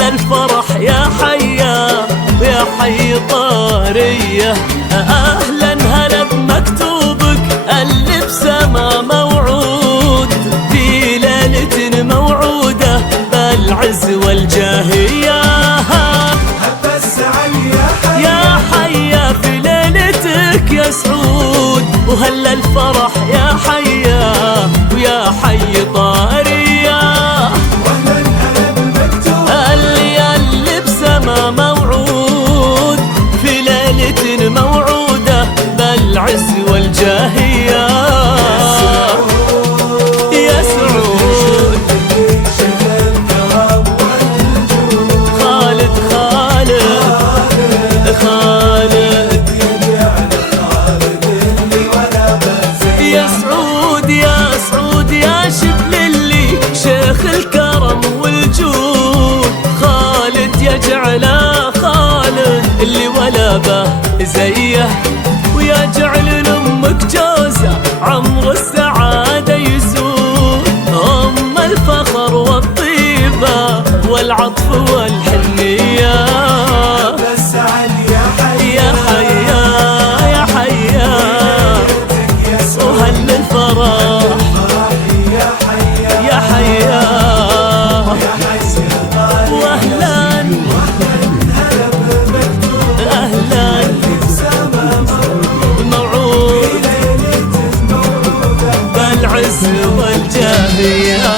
وهلا الفرح يا حيا يا حي طارية. أهلا هلا بمكتوبك اللي بسما موعود في ليلة موعودة بالعز والجاهية. هب السعد يا حيا في ليلتك يا سعود وهلا الفرح يا حيا ويا حي طارية. واهلا هلا بالمكتوب اللي بسما موعود في ليلة موعودة بالعز والجاهية. يا سعود خالد خالد يا سعود يا سعود يا شبل اللي شيخ الكرم والجود. خالد يجعله خالد اللي ولا به زيه ويا جعل لأمك جوزة عمر السعادة يسود. أم الفخر والطيبة والعطف والحنية. السعد يا حي يا حيا يا حيا وهل الفرح يا حي يا حيا واهلا اهلا موعود بالعز والجاهية.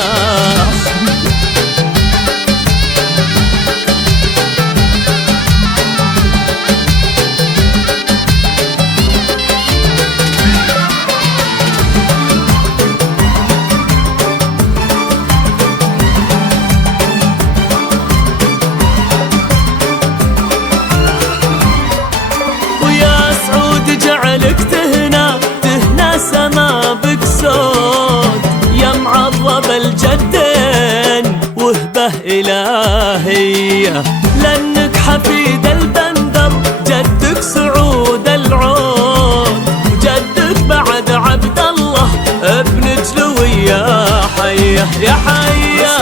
جعلك تهنى سما بك صوت يا معظم الجدين وهبة إلهية. لأنك حفيد البندر جدك سعود العود وجدك بعد عبد الله ابن جلوي. يا حيا يا حيا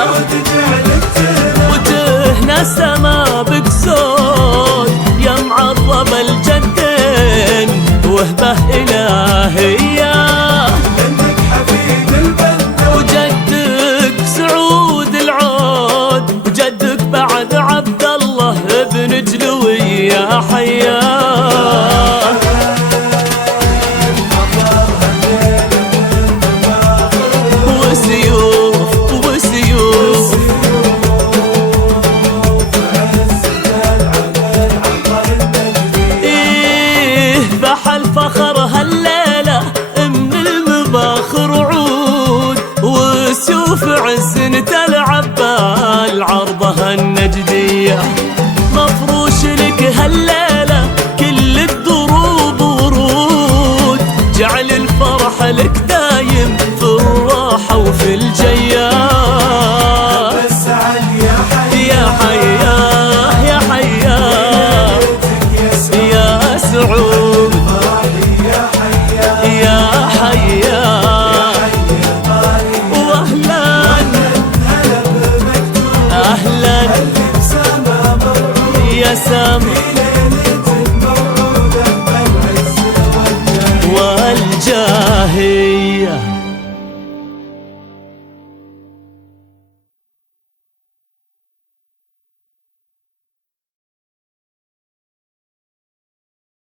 وتهنى سما بك صوت يا معظم الجدين وهبة إلهية. لأنك حفيد البندر وجدك سعود العود وجدك بعد عبد الله ابن جلوي. يا حيا وسيوف وسيوف الفخر هالليلة من المباخر عود وسيوف عزن تلعب بالعرضة النجدية. مفروش لك هالليلة كل الدروب ورود جعل الفرح لك دايم في الراحة وفي الجيات. السعد يا حي يا حيا يا حيا يا سعود يا حيا واهلا اهلا يا سامي والجاهية.